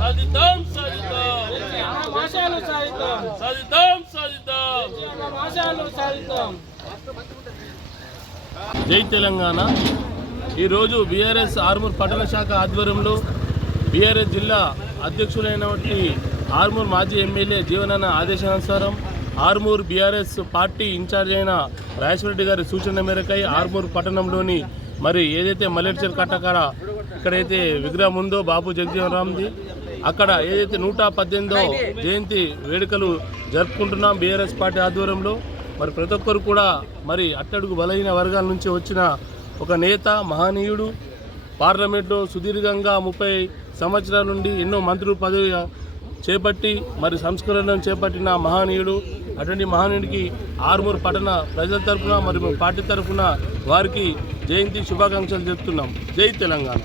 సాధిద్దాం సాధిద్దాం ఆశయాలు సాధిద్దాం సాధిద్దాం సాధిద్దాం ఆశయాలు సాధిద్దాం. జై తెలంగాణ. ఈరోజు బీఆర్ఎస్ ఆర్మూర్ పట్టణ శాఖ ఆధ్వర్యంలో బీఆర్ఎస్ జిల్లా అధ్యక్షులైనటువంటి ఆర్మూర్ మాజీ ఎమ్మెల్యే జీవనాన్న ఆదేశానుసారం ఆర్మూర్ బీఆర్ఎస్ పార్టీ ఇన్ఛార్జ్ అయిన రాజేశ్వరరెడ్డి గారి సూచన మేరకై ఆర్మూర్ పట్టణంలోని మరి ఏదైతే మల్లెడ్చర్ కట్టకాడ ఇక్కడైతే విగ్రహం ఉందో బాబు జగజీవన్ రామ్ది, అక్కడ ఏదైతే 118వ జయంతి వేడుకలు జరుపుకుంటున్నాం బీఆర్ఎస్ పార్టీ ఆధ్వర్యంలో. మరి ప్రతి ఒక్కరు కూడా మరి అట్టడుగు బలహీన వర్గాల నుంచి వచ్చిన ఒక నేత, మహనీయుడు, పార్లమెంట్లో సుదీర్ఘంగా 30 సంవత్సరాల నుండి ఎన్నో మంత్రులు పదవి చేపట్టి మరి సంస్కరణను చేపట్టిన మహనీయుడు. అటువంటి మహనీయుడికి ఆర్మూర్ పట్టణ ప్రజల తరఫున మరియు పార్టీ తరఫున వారికి జయంతి శుభాకాంక్షలు చెప్తున్నాం. జై తెలంగాణ.